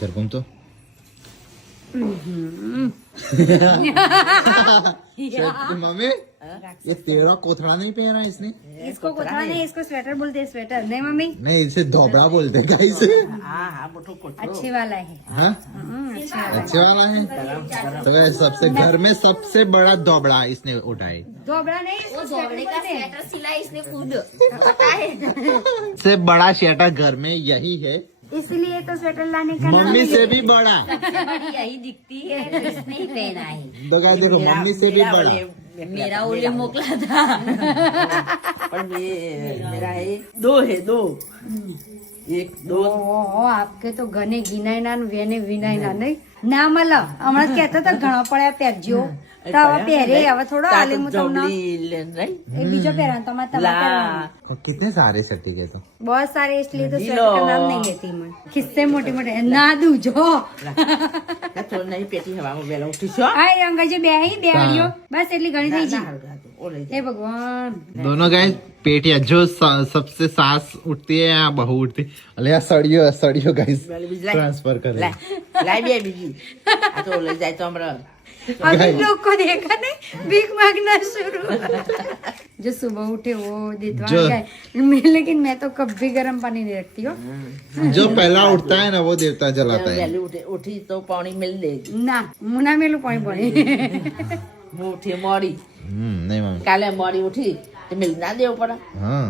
इधर घूम तो मम्मी ये तेरा कोथड़ा नहीं पहना इसने। इसको कोथड़ा नहीं, इसको स्वेटर बोलते हैं, स्वेटर नहीं मम्मी, नहीं इसे धोबड़ा बोलते हैं गाइस। अच्छे वाला है। हाँ अच्छे वाला है। तो guys, सबसे घर में सबसे बड़ा धोबड़ा इसने उठाए। दोबड़ा नहीं, इसको दोबड़े का स्वेटर स्वेटर सिला इसने खुद, पता है। सबसे बड़ा स्वेटर घर में यही है, इसलिए तो स्वेटर लाने का नाम मम्मी है। से भी बड़ा। बड़ी यही दिखती है तो इसने ही पहना है। तो guys, देखो मम्मी से भी बड़ा। मेरा ओले मोकला था। पर मेरा है दो, एक दो। ઓહો, આપકે તો ઘને ગિનાય ના ને વેને વિનાય ના નહીં ના મળે હમણાં કહેતા હતા ઘણા પડ્યા પહેરજો તો હવે પહેરે હવે થોડો હાલે હું તમને એ બીજો પહેરા તમારે તમારે और कितने सारे सर्टिफिकेट तो बहुत सारे इसलिए तो स्वेटर का नाम नहीं लेती मैं खिस्से मोटे मोटे ना दूજો થોડું નહીં પેટી હવામાં વેલા ઉઠી છો આ અંગાજી બે હળીઓ બસ એટલી ઘણી થઈ ગઈ હે ભગવાન दोनों गाइस पेटिया जो सबसे सास उठती है या बहू उठती है। अरे यार सड़ियो गाइस ट्रांसफर कर લાઈ બે બીજી આ તો લઈ જાય તો હમણાં अभी लोग को देखा नहीं भीख मांगना शुरू जो सुबह उठे वो देतवा जो- जाए लेकिन मैं तो कभी गर्म पानी नहीं रखती हूँ जो पहला उठता है ना वो देवता जलाता है। વહેલી ઉઠી તો પાણી મિલ દે ना मुना मेलू पानी पड़े હું ઉઠી મોડી नहीं मम्मी કાલે મોડી ઉઠી તો મિલ ના દેવું પડે हाँ